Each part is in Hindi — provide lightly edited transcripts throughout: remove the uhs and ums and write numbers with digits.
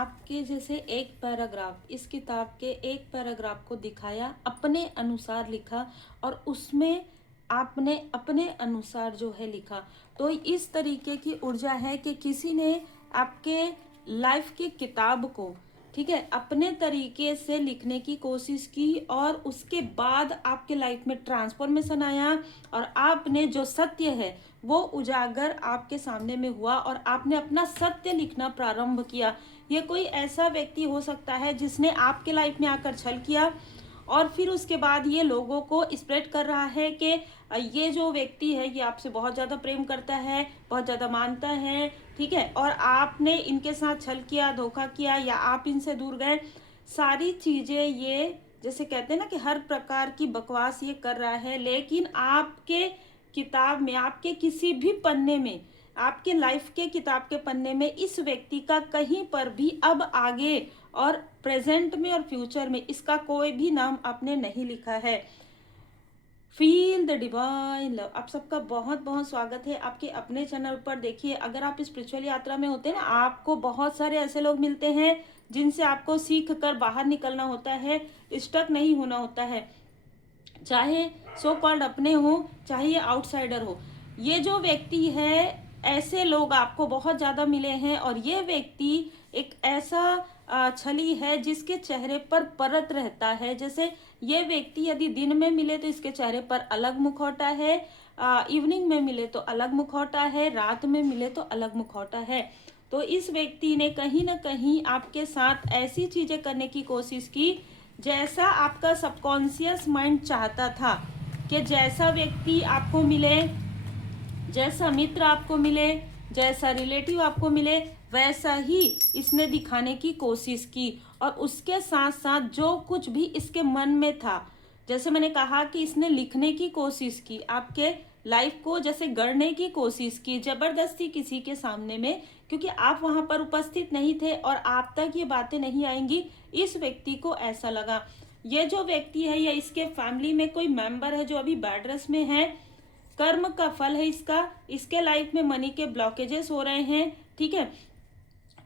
आपके जैसे एक पैराग्राफ, इस किताब के एक पैराग्राफ को दिखाया, अपने अनुसार लिखा और उसमें आपने अपने अनुसार जो है लिखा। तो इस तरीके की ऊर्जा है कि किसी ने आपके लाइफ की किताब को, ठीक है, अपने तरीके से लिखने की कोशिश की और उसके बाद आपके लाइफ में ट्रांसफॉर्मेशन आया और आपने जो सत्य है वो उजागर आपके सामने में हुआ और आपने अपना सत्य लिखना प्रारंभ किया। ये कोई ऐसा व्यक्ति हो सकता है जिसने आपके लाइफ में आकर छल किया और फिर उसके बाद ये लोगों को स्प्रेड कर रहा है कि ये जो व्यक्ति है ये आपसे बहुत ज़्यादा प्रेम करता है, बहुत ज़्यादा मानता है, ठीक है, और आपने इनके साथ छल किया, धोखा किया या आप इनसे दूर गए। सारी चीज़ें ये जैसे कहते हैं ना कि हर प्रकार की बकवास ये कर रहा है, लेकिन आपके किताब में, आपके किसी भी पन्ने में, आपके लाइफ के किताब के पन्ने में इस व्यक्ति का कहीं पर भी अब आगे और प्रेजेंट में और फ्यूचर में इसका कोई भी नाम आपने नहीं लिखा है। Feel the divine love. आप सबका बहुत बहुत स्वागत है आपके अपने चैनल पर। देखिए, अगर आप स्पिरिचुअल यात्रा में होते हैं ना, आपको बहुत सारे ऐसे लोग मिलते हैं जिनसे आपको सीख कर बाहर निकलना होता है, स्टक नहीं होना होता है, चाहे सो कॉल्ड अपने हो चाहे ये आउटसाइडर हो। ये जो व्यक्ति है, ऐसे लोग आपको बहुत ज़्यादा मिले हैं और ये व्यक्ति एक ऐसा छली है जिसके चेहरे पर परत रहता है। जैसे ये व्यक्ति यदि दिन में मिले तो इसके चेहरे पर अलग मुखौटा है, इवनिंग में मिले तो अलग मुखौटा है, रात में मिले तो अलग मुखौटा है। तो इस व्यक्ति ने कहीं ना कहीं आपके साथ ऐसी चीज़ें करने की कोशिश की जैसा आपका सबकॉन्शियस माइंड चाहता था कि जैसा व्यक्ति आपको मिले, जैसा मित्र आपको मिले, जैसा रिलेटिव आपको मिले, वैसा ही इसने दिखाने की कोशिश की। और उसके साथ साथ जो कुछ भी इसके मन में था, जैसे मैंने कहा कि इसने लिखने की कोशिश की, आपके लाइफ को जैसे गढ़ने की कोशिश की जबरदस्ती किसी के सामने में, क्योंकि आप वहां पर उपस्थित नहीं थे और आप तक ये बातें नहीं आएंगी। इस व्यक्ति को ऐसा लगा। ये जो व्यक्ति है या इसके फैमिली में कोई मेंबर है जो अभी बेड रेस्ट में है, कर्म का फल है इसका, इसके लाइफ में मनी के ब्लॉकेजेस हो रहे हैं, ठीक है।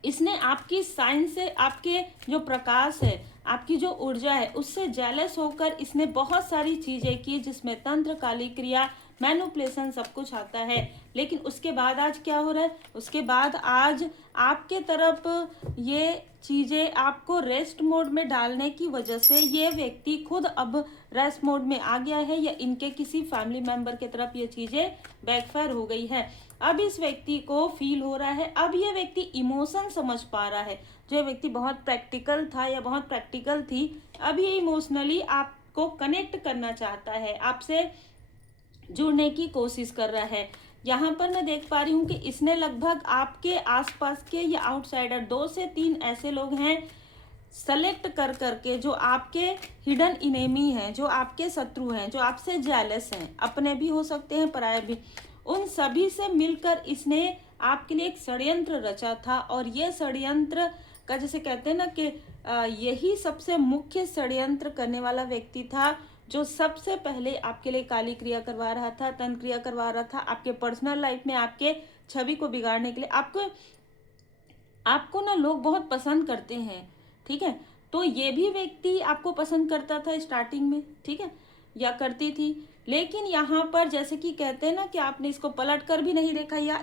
इसने आपकी साइन से, आपके जो प्रकाश है, आपकी जो ऊर्जा है, उससे जेलस होकर इसने बहुत सारी चीजें की जिसमें तंत्र, काली क्रिया, मैनुपुलेशन सब कुछ आता है। लेकिन उसके बाद आज क्या हो रहा है, उसके बाद आज आपके तरफ ये चीजें आपको रेस्ट मोड में डालने की वजह से ये व्यक्ति खुद अब रेस्ट मोड में आ गया है या इनके किसी फैमिली मेंबर की तरफ ये चीजें बैकफायर हो गई है। अब इस व्यक्ति को फील हो रहा है, अब ये व्यक्ति इमोशन समझ पा रहा है। जो व्यक्ति बहुत प्रैक्टिकल था या बहुत प्रैक्टिकल थी, अब ये इमोशनली आपको कनेक्ट करना चाहता है, आपसे जुड़ने की कोशिश कर रहा है। यहाँ पर मैं देख पा रही हूँ कि इसने लगभग आपके आसपास के या आउटसाइडर 2 से 3 ऐसे लोग हैं सेलेक्ट कर करके, जो आपके हिडन इनेमी हैं, जो आपके शत्रु हैं, जो आपसे जेलस हैं, अपने भी हो सकते हैं पराये भी, उन सभी से मिलकर इसने आपके लिए एक षड्यंत्र रचा था। और ये षड्यंत्र का जैसे कहते हैं ना कि यही सबसे मुख्य षड्यंत्र करने वाला व्यक्ति था जो सबसे पहले आपके लिए काली क्रिया करवा रहा था, तंत्र क्रिया करवा रहा था, आपके पर्सनल लाइफ में आपके छवि को बिगाड़ने के लिए। आपको ना लोग बहुत पसंद करते हैं, ठीक है। तो ये भी व्यक्ति आपको पसंद करता था स्टार्टिंग में, ठीक है, या करती थी। लेकिन यहाँ पर जैसे कि कहते हैं ना कि आपने इसको पलट कर भी नहीं देखा, या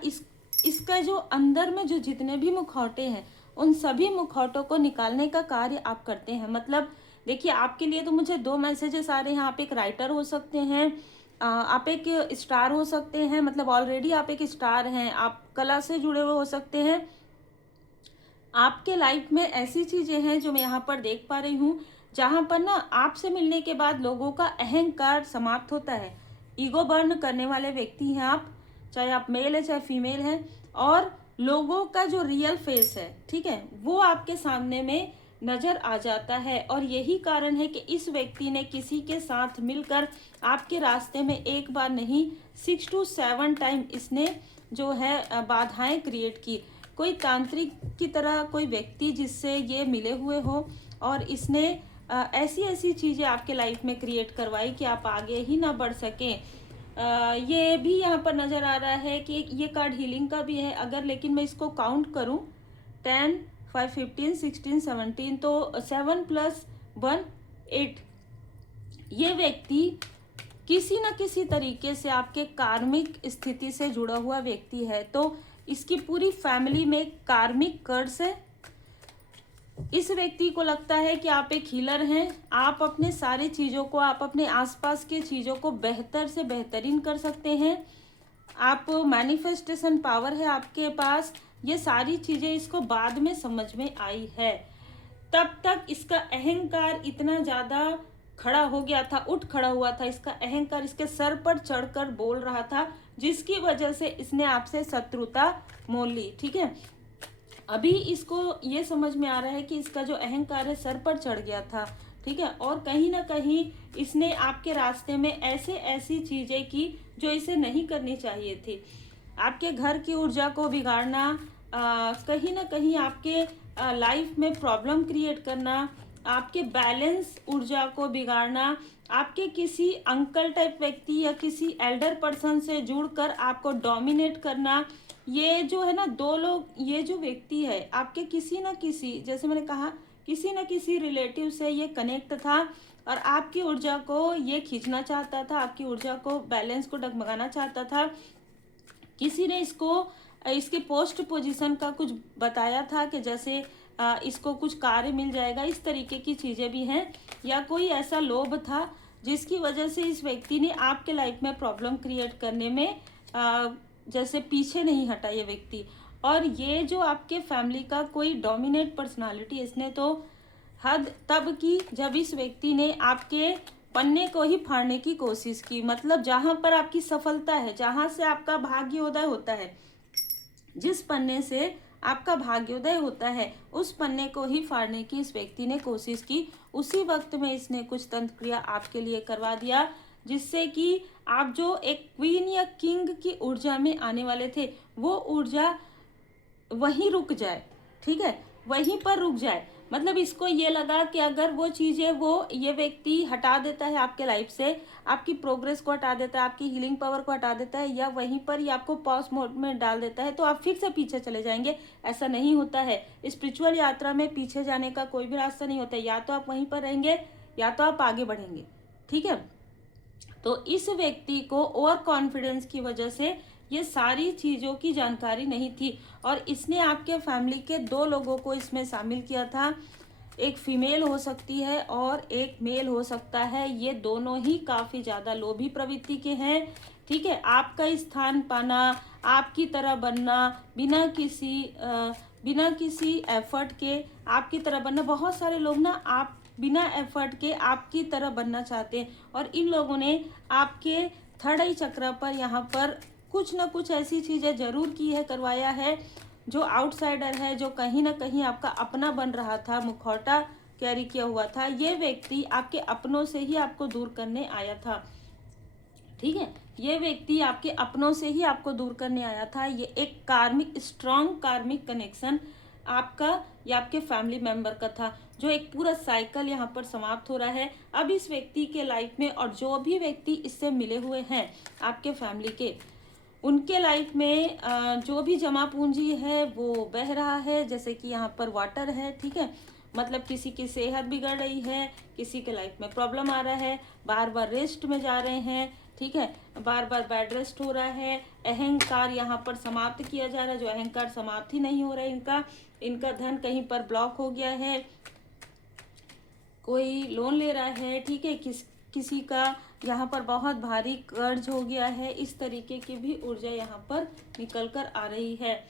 इसका जो अंदर में जो जितने भी मुखौटे हैं उन सभी मुखौटों को निकालने का कार्य आप करते हैं। मतलब देखिए, आपके लिए तो मुझे 2 मैसेजेस आ रहे हैं। आप एक राइटर हो सकते हैं, आप एक स्टार हो सकते हैं, मतलब ऑलरेडी आप एक स्टार हैं, आप कला से जुड़े हुए हो सकते हैं। आपके लाइफ में ऐसी चीजें हैं जो मैं यहाँ पर देख पा रही हूँ, जहाँ पर ना आपसे मिलने के बाद लोगों का अहंकार समाप्त होता है। ईगो बर्न करने वाले व्यक्ति हैं आप, चाहे आप मेल है चाहे फीमेल है, और लोगों का जो रियल फेस है, ठीक है, वो आपके सामने में नजर आ जाता है। और यही कारण है कि इस व्यक्ति ने किसी के साथ मिलकर आपके रास्ते में एक बार नहीं 6 to 7 टाइम इसने जो है बाधाएं क्रिएट की। कोई तांत्रिक की तरह कोई व्यक्ति जिससे ये मिले हुए हो और इसने ऐसी ऐसी चीज़ें आपके लाइफ में क्रिएट करवाई कि आप आगे ही ना बढ़ सकें। ये भी यहाँ पर नज़र आ रहा है कि ये कार्ड हीलिंग का भी है। अगर लेकिन मैं इसको काउंट करूँ 10, 5 15 16 17, तो 7 + 1 8। ये व्यक्ति किसी न किसी तरीके से आपके कार्मिक स्थिति से जुड़ा हुआ व्यक्ति है, तो इसकी पूरी फैमिली में कार्मिक कर्स है। इस व्यक्ति को लगता है कि आप एक हीलर हैं, आप अपने सारी चीज़ों को, आप अपने आसपास की चीज़ों को बेहतर से बेहतरीन कर सकते हैं, आप मैनिफेस्टेशन पावर है आपके पास। ये सारी चीज़ें इसको बाद में समझ में आई है। तब तक इसका अहंकार इतना ज़्यादा खड़ा हो गया था, उठ खड़ा हुआ था, इसका अहंकार इसके सर पर चढ़कर बोल रहा था, जिसकी वजह से इसने आपसे शत्रुता मोल ली। ठीक है, अभी इसको ये समझ में आ रहा है कि इसका जो अहंकार है सर पर चढ़ गया था। ठीक है, और कहीं ना कहीं इसने आपके रास्ते में ऐसी चीज़ें की जो इसे नहीं करनी चाहिए थी। आपके घर की ऊर्जा को बिगाड़ना, कहीं ना कहीं आपके लाइफ में प्रॉब्लम क्रिएट करना, आपके बैलेंस ऊर्जा को बिगाड़ना, आपके किसी अंकल टाइप व्यक्ति या किसी एल्डर पर्सन से जुड़कर आपको डोमिनेट करना। ये जो है ना, दो लोग, ये जो व्यक्ति है आपके किसी न किसी, जैसे मैंने कहा, किसी न किसी रिलेटिव से ये कनेक्ट था और आपकी ऊर्जा को ये खींचना चाहता था, आपकी ऊर्जा को, बैलेंस को डगमगाना चाहता था। किसी ने इसको इसके पोस्ट पोजीशन का कुछ बताया था कि जैसे इसको कुछ कार्य मिल जाएगा, इस तरीके की चीज़ें भी हैं, या कोई ऐसा लोभ था जिसकी वजह से इस व्यक्ति ने आपके लाइफ में प्रॉब्लम क्रिएट करने में जैसे पीछे नहीं हटा ये व्यक्ति। और ये जो आपके फैमिली का कोई डोमिनेट पर्सनालिटी, इसने तो हद तब की जब इस व्यक्ति ने आपके पन्ने को ही फाड़ने की कोशिश की। मतलब जहाँ पर आपकी सफलता है, जहाँ से आपका भाग्योदय होता है, जिस पन्ने से आपका भाग्योदय होता है, उस पन्ने को ही फाड़ने की इस व्यक्ति ने कोशिश की। उसी वक्त में इसने कुछ तंत्र क्रिया आपके लिए करवा दिया, जिससे कि आप जो एक क्वीन या किंग की ऊर्जा में आने वाले थे, वो ऊर्जा वहीं रुक जाए। ठीक है, वहीं पर रुक जाए। मतलब इसको ये लगा कि अगर वो चीज़ें वो ये व्यक्ति हटा देता है आपके लाइफ से, आपकी प्रोग्रेस को हटा देता है, आपकी हीलिंग पावर को हटा देता है, या वहीं पर ही आपको पॉज मोड में डाल देता है, तो आप फिर से पीछे चले जाएंगे। ऐसा नहीं होता है। स्पिरिचुअल यात्रा में पीछे जाने का कोई भी रास्ता नहीं होता है। या तो आप वहीं पर रहेंगे या तो आप आगे बढ़ेंगे। ठीक है, तो इस व्यक्ति को ओवर कॉन्फिडेंस की वजह से ये सारी चीज़ों की जानकारी नहीं थी, और इसने आपके फैमिली के 2 लोगों को इसमें शामिल किया था। एक फीमेल हो सकती है और एक मेल हो सकता है। ये दोनों ही काफ़ी ज़्यादा लोभी प्रवृत्ति के हैं। ठीक है, आपका स्थान पाना, आपकी तरह बनना, बिना किसी एफर्ट के आपकी तरह बनना। बहुत सारे लोग ना आप बिना एफर्ट के आपकी तरह बनना चाहते हैं, और इन लोगों ने आपके थर्ड आई चक्र पर यहाँ पर कुछ ना कुछ ऐसी चीज़ें ज़रूर की है, करवाया है। जो आउटसाइडर है, जो कहीं ना कहीं आपका अपना बन रहा था, मुखौटा कैरी किया हुआ था, ये व्यक्ति आपके अपनों से ही आपको दूर करने आया था। ठीक है, ये व्यक्ति आपके अपनों से ही आपको दूर करने आया था। ये एक कार्मिक, स्ट्रॉन्ग कार्मिक कनेक्शन आपका या आपके फैमिली मेंबर का था, जो एक पूरा साइकिल यहाँ पर समाप्त हो रहा है अब इस व्यक्ति के लाइफ में। और जो भी व्यक्ति इससे मिले हुए हैं आपके फैमिली के, उनके लाइफ में जो भी जमा पूंजी है वो बह रहा है। जैसे कि यहाँ पर वाटर है। ठीक है, मतलब किसी की सेहत बिगड़ रही है, किसी के लाइफ में प्रॉब्लम आ रहा है, बार बार रेस्ट में जा रहे हैं। ठीक है, बार बार बेड रेस्ट हो रहा है। अहंकार यहाँ पर समाप्त किया जा रहा है, जो अहंकार समाप्त ही नहीं हो रहा है इनका धन कहीं पर ब्लॉक हो गया है, कोई लोन ले रहा है। ठीक है, किसी का यहाँ पर बहुत भारी कर्ज हो गया है। इस तरीके की भी ऊर्जा यहाँ पर निकल कर आ रही है।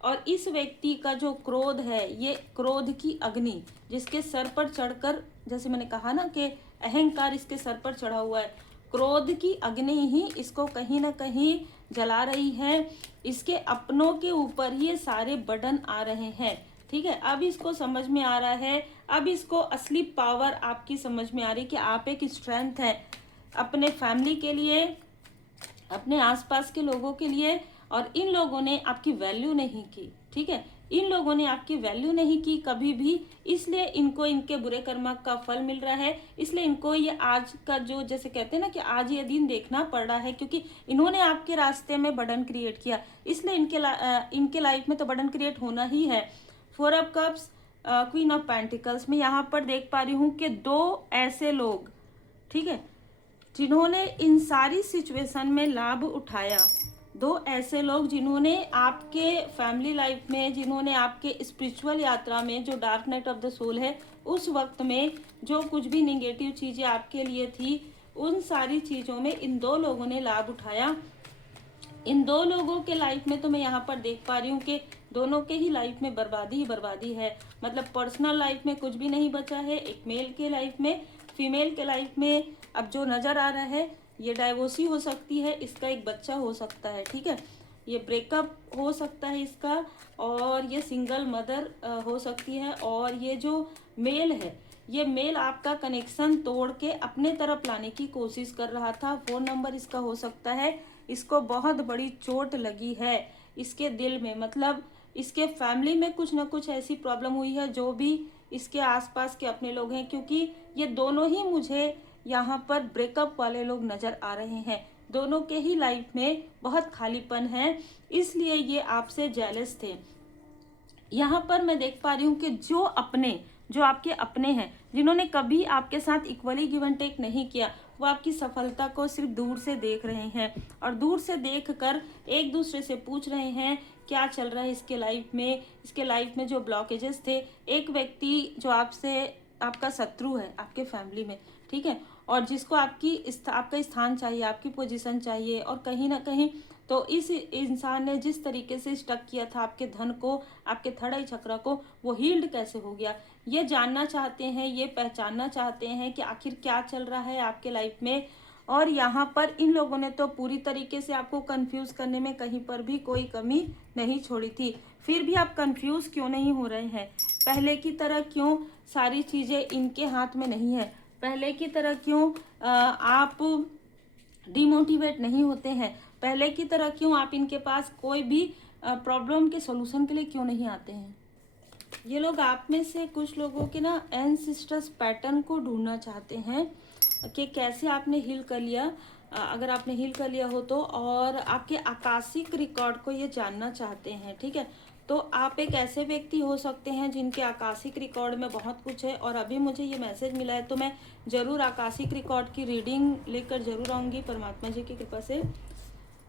और इस व्यक्ति का जो क्रोध है, ये क्रोध की अग्नि जिसके सर पर चढ़कर, जैसे मैंने कहा ना कि अहंकार इसके सर पर चढ़ा हुआ है, क्रोध की अग्नि ही इसको कहीं ना कहीं जला रही है। इसके अपनों के ऊपर ही ये सारे बर्डन आ रहे हैं। ठीक है, अब इसको समझ में आ रहा है, अब इसको असली पावर आपकी समझ में आ रही कि आप एक स्ट्रेंथ है अपने फैमिली के लिए, अपने आसपास के लोगों के लिए। और इन लोगों ने आपकी वैल्यू नहीं की। ठीक है, इन लोगों ने आपकी वैल्यू नहीं की कभी भी, इसलिए इनको इनके बुरे कर्म का फल मिल रहा है। इसलिए इनको ये आज का जो, जैसे कहते हैं ना कि आज ये दिन देखना पड़ रहा है, क्योंकि इन्होंने आपके रास्ते में बर्डन क्रिएट किया। इसलिए इनके लाइफ में तो बर्डन क्रिएट होना ही है। 4 of cups, queen of pentacles में यहाँ पर देख पा रही हूँ कि 2 ऐसे लोग, ठीक है, जिन्होंने इन सारी सिचुएशन में लाभ उठाया। 2 ऐसे लोग जिन्होंने आपके फैमिली लाइफ में, जिन्होंने आपके स्पिरिचुअल यात्रा में, जो dark night of the soul है, उस वक्त में जो कुछ भी निगेटिव चीज़ें आपके लिए थी, उन सारी चीज़ों में इन 2 लोगों ने लाभ उठाया। इन 2 लोगों के लाइफ में तो मैं यहाँ पर देख पा रही हूँ कि दोनों के ही लाइफ में बर्बादी ही बर्बादी है। मतलब पर्सनल लाइफ में कुछ भी नहीं बचा है। एक मेल के लाइफ में, फीमेल के लाइफ में अब जो नज़र आ रहा है, ये डाइवोर्सी हो सकती है, इसका एक बच्चा हो सकता है, ठीक है, ये ब्रेकअप हो सकता है इसका, और ये सिंगल मदर हो सकती है। और ये जो मेल है, ये मेल आपका कनेक्शन तोड़ के अपने तरफ लाने की कोशिश कर रहा था। 4 नंबर इसका हो सकता है। इसको बहुत बड़ी चोट लगी है इसके दिल में, मतलब इसके फैमिली में कुछ ना कुछ ऐसी प्रॉब्लम हुई है, जो भी इसके आसपास के अपने लोग हैं, क्योंकि ये दोनों ही मुझे यहाँ पर ब्रेकअप वाले लोग नज़र आ रहे हैं। दोनों के ही लाइफ में बहुत खालीपन है, इसलिए ये आपसे जेलस थे। यहाँ पर मैं देख पा रही हूँ कि जो आपके अपने हैं, जिन्होंने कभी आपके साथ इक्वली गिव एंड टेक नहीं किया, वो आपकी सफलता को सिर्फ दूर से देख रहे हैं, और दूर से देखकर एक दूसरे से पूछ रहे हैं क्या चल रहा है इसके लाइफ में। इसके लाइफ में जो ब्लॉकेजेस थे, एक व्यक्ति जो आपका शत्रु है आपके फैमिली में, ठीक है, और जिसको आपका स्थान चाहिए, आपकी पोजीशन चाहिए, और कहीं ना कहीं तो इस इंसान ने जिस तरीके से स्टक किया था आपके धन को, आपके थर्ड आई चक्र को, वो हील्ड कैसे हो गया, ये जानना चाहते हैं, ये पहचानना चाहते हैं कि आखिर क्या चल रहा है आपके लाइफ में। और यहाँ पर इन लोगों ने तो पूरी तरीके से आपको कंफ्यूज करने में कहीं पर भी कोई कमी नहीं छोड़ी थी। फिर भी आप कंफ्यूज क्यों नहीं हो रहे हैं? पहले की तरह क्यों सारी चीज़ें इनके हाथ में नहीं है? पहले की तरह क्यों आप डिमोटिवेट नहीं होते हैं? पहले की तरह क्यों आप इनके पास कोई भी प्रॉब्लम के सॉल्यूशन के लिए क्यों नहीं आते हैं? ये लोग आप में से कुछ लोगों के ना एंसेस्टर्स पैटर्न को ढूंढना चाहते हैं कि कैसे आपने हील कर लिया, अगर आपने हील कर लिया हो तो, और आपके आकाशिक रिकॉर्ड को ये जानना चाहते हैं, ठीक है। तो आप एक ऐसे व्यक्ति हो सकते हैं जिनके आकाशिक रिकॉर्ड में बहुत कुछ है, और अभी मुझे ये मैसेज मिला है तो मैं ज़रूर आकाशिक रिकॉर्ड की रीडिंग लेकर ज़रूर आऊँगी परमात्मा जी की कृपा से।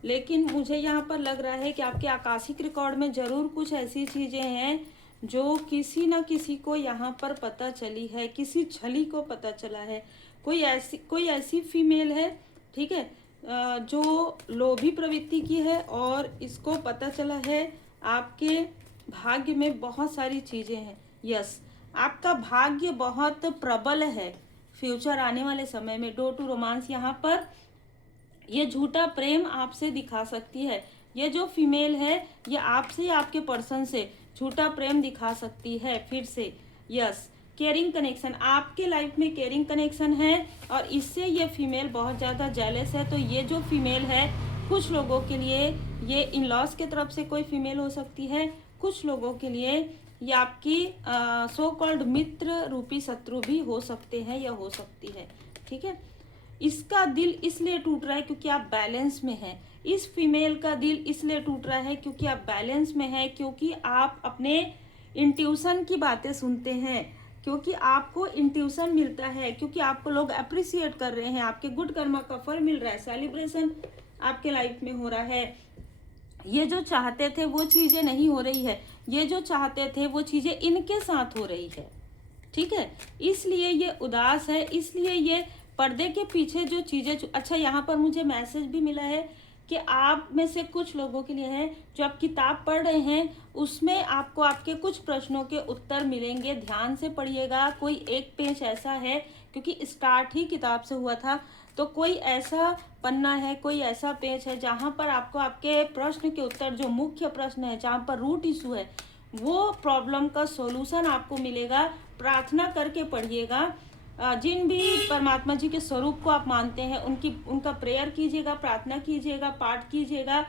लेकिन मुझे यहाँ पर लग रहा है कि आपके आकाशिक रिकॉर्ड में ज़रूर कुछ ऐसी चीज़ें हैं जो किसी न किसी को यहाँ पर पता चली है, किसी छली को पता चला है। कोई ऐसी फीमेल है, ठीक है, जो लोभी प्रवृत्ति की है, और इसको पता चला है आपके भाग्य में बहुत सारी चीज़ें हैं। यस, आपका भाग्य बहुत प्रबल है फ्यूचर आने वाले समय में। डोर टू रोमांस यहाँ पर ये झूठा प्रेम आपसे दिखा सकती है। ये जो फीमेल है, ये आपसे, आपके पर्सन से झूठा प्रेम दिखा सकती है फिर से। यस, केयरिंग कनेक्शन, आपके लाइफ में केयरिंग कनेक्शन है, और इससे ये फीमेल बहुत ज़्यादा जेलस है। तो ये जो फीमेल है, कुछ लोगों के लिए ये इन लॉस के तरफ से कोई फीमेल हो सकती है, कुछ लोगों के लिए ये आपकी सो कॉल्ड मित्र रूपी शत्रु भी हो सकते हैं या हो सकती है, ठीक है। इसका दिल इसलिए टूट रहा है क्योंकि आप बैलेंस में हैं। इस फीमेल का दिल इसलिए टूट रहा है क्योंकि आप बैलेंस में हैं, क्योंकि आप अपने इंट्यूशन की बातें सुनते हैं, क्योंकि आपको इंट्यूशन मिलता है, क्योंकि आपको लोग अप्रिसिएट कर रहे हैं, आपके गुड कर्मा का फल मिल रहा है, सेलिब्रेशन आपके लाइफ में हो रहा है। ये जो चाहते थे वो चीज़ें नहीं हो रही है, ये जो चाहते थे वो चीज़ें इनके साथ हो रही है, ठीक है। इसलिए ये उदास है, इसलिए ये पर्दे के पीछे जो चीज़ें। अच्छा, यहाँ पर मुझे मैसेज भी मिला है कि आप में से कुछ लोगों के लिए है, जो आप किताब पढ़ रहे हैं उसमें आपको आपके कुछ प्रश्नों के उत्तर मिलेंगे। ध्यान से पढ़िएगा। कोई एक पेज ऐसा है, क्योंकि स्टार्ट ही किताब से हुआ था, तो कोई ऐसा पन्ना है, कोई ऐसा पेज है जहाँ पर आपको आपके प्रश्न के उत्तर, जो मुख्य प्रश्न है, जहाँ पर रूट इशू है, वो प्रॉब्लम का सॉल्यूशन आपको मिलेगा। प्रार्थना करके पढ़िएगा। जिन भी परमात्मा जी के स्वरूप को आप मानते हैं, उनका प्रेयर कीजिएगा, प्रार्थना कीजिएगा, पाठ कीजिएगा।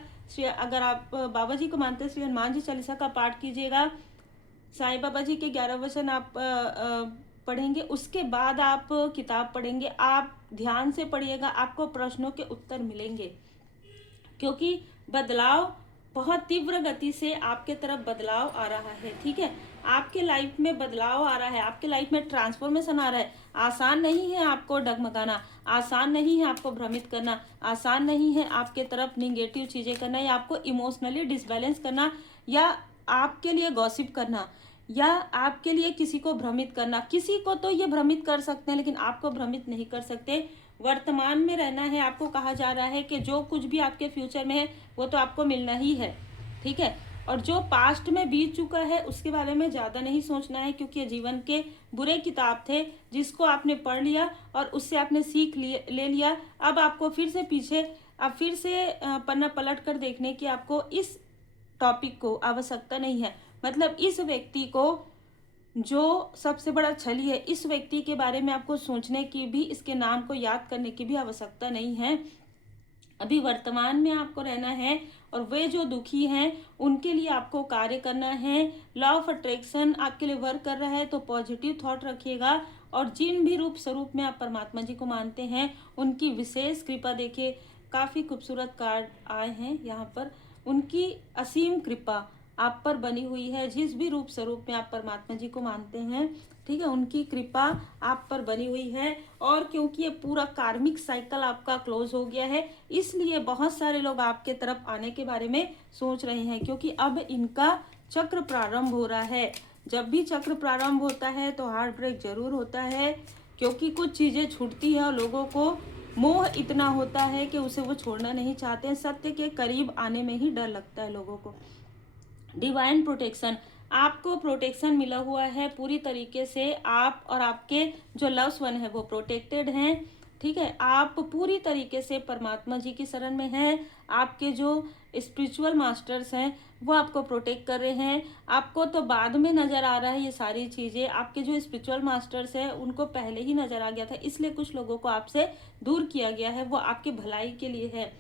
अगर आप बाबा जी को मानते हैं, श्री हनुमान जी चालीसा का पाठ कीजिएगा। साईं बाबा जी के 11 वचन आप पढ़ेंगे, उसके बाद आप किताब पढ़ेंगे। आप ध्यान से पढ़िएगा, आपको प्रश्नों के उत्तर मिलेंगे, क्योंकि बदलाव बहुत तीव्र गति से आपके तरफ बदलाव आ रहा है। ठीक है, आपके लाइफ में बदलाव आ रहा है, आपके लाइफ में ट्रांसफॉर्मेशन आ रहा है। आसान नहीं है आपको डगमगाना, आसान नहीं है आपको भ्रमित करना, आसान नहीं है आपके तरफ निगेटिव चीजें करना, या आपको इमोशनली डिसबैलेंस करना, या आपके लिए गॉसिप करना, या आपके लिए किसी को भ्रमित करना। किसी को तो ये भ्रमित कर सकते हैं, लेकिन आपको भ्रमित नहीं कर सकते। वर्तमान में रहना है। आपको कहा जा रहा है कि जो कुछ भी आपके फ्यूचर में है वो तो आपको मिलना ही है। ठीक है, और जो पास्ट में बीत चुका है उसके बारे में ज़्यादा नहीं सोचना है, क्योंकि ये जीवन के बुरे किताब थे जिसको आपने पढ़ लिया और उससे आपने सीख ले लिया। अब आपको फिर से पीछे, अब फिर से पन्ना पलट कर देखने की आपको इस टॉपिक को आवश्यकता नहीं है। मतलब इस व्यक्ति को, जो सबसे बड़ा छली है, इस व्यक्ति के बारे में आपको सोचने की भी, इसके नाम को याद करने की भी आवश्यकता नहीं है। अभी वर्तमान में आपको रहना है, और वे जो दुखी हैं उनके लिए आपको कार्य करना है। लॉ ऑफ अट्रैक्शन आपके लिए वर्क कर रहा है, तो पॉजिटिव थॉट रखिएगा। और जिन भी रूप स्वरूप में आप परमात्मा जी को मानते हैं उनकी विशेष कृपा देखिए, काफ़ी खूबसूरत कार्ड आए हैं यहाँ पर। उनकी असीम कृपा आप पर बनी हुई है, जिस भी रूप स्वरूप में आप परमात्मा जी को मानते हैं। ठीक है, उनकी कृपा आप पर बनी हुई है। और क्योंकि ये पूरा कार्मिक साइकिल आपका क्लोज हो गया है, इसलिए बहुत सारे लोग आपके तरफ आने के बारे में सोच रहे हैं, क्योंकि अब इनका चक्र प्रारंभ हो रहा है। जब भी चक्र प्रारंभ होता है तो हार्ट ब्रेक जरूर होता है, क्योंकि कुछ चीज़ें छूटती है और लोगों को मोह इतना होता है कि उसे वो छोड़ना नहीं चाहते हैं। सत्य के करीब आने में ही डर लगता है लोगों को। डिवाइन प्रोटेक्शन, आपको प्रोटेक्शन मिला हुआ है पूरी तरीके से। आप और आपके जो लव्स वन है वो प्रोटेक्टेड हैं। ठीक है, आप पूरी तरीके से परमात्मा जी की शरण में हैं। आपके जो स्पिरिचुअल मास्टर्स हैं वो आपको प्रोटेक्ट कर रहे हैं। आपको तो बाद में नज़र आ रहा है ये सारी चीज़ें, आपके जो स्पिरिचुअल मास्टर्स हैं उनको पहले ही नज़र आ गया था, इसलिए कुछ लोगों को आपसे दूर किया गया है, वो आपकी भलाई के लिए है।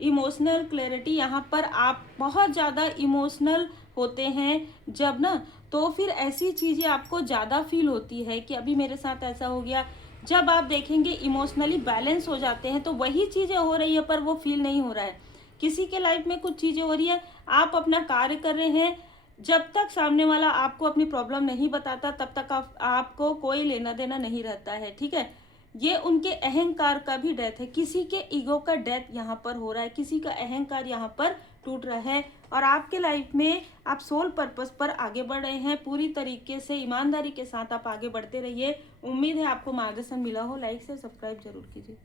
इमोशनल क्लैरिटी, यहाँ पर आप बहुत ज़्यादा इमोशनल होते हैं जब ना, तो फिर ऐसी चीज़ें आपको ज़्यादा फील होती है कि अभी मेरे साथ ऐसा हो गया। जब आप देखेंगे इमोशनली बैलेंस हो जाते हैं तो वही चीज़ें हो रही है पर वो फील नहीं हो रहा है। किसी के लाइफ में कुछ चीज़ें हो रही है, आप अपना कार्य कर रहे हैं, जब तक सामने वाला आपको अपनी प्रॉब्लम नहीं बताता तब तक आपको कोई लेना देना नहीं रहता है। ठीक है, ये उनके अहंकार का भी डेथ है, किसी के ईगो का डेथ यहाँ पर हो रहा है, किसी का अहंकार यहाँ पर टूट रहा है। और आपके लाइफ में आप सोल पर्पस पर आगे बढ़ रहे हैं, पूरी तरीके से ईमानदारी के साथ आप आगे बढ़ते रहिए। उम्मीद है आपको मार्गदर्शन मिला हो। लाइक से सब्सक्राइब जरूर कीजिए।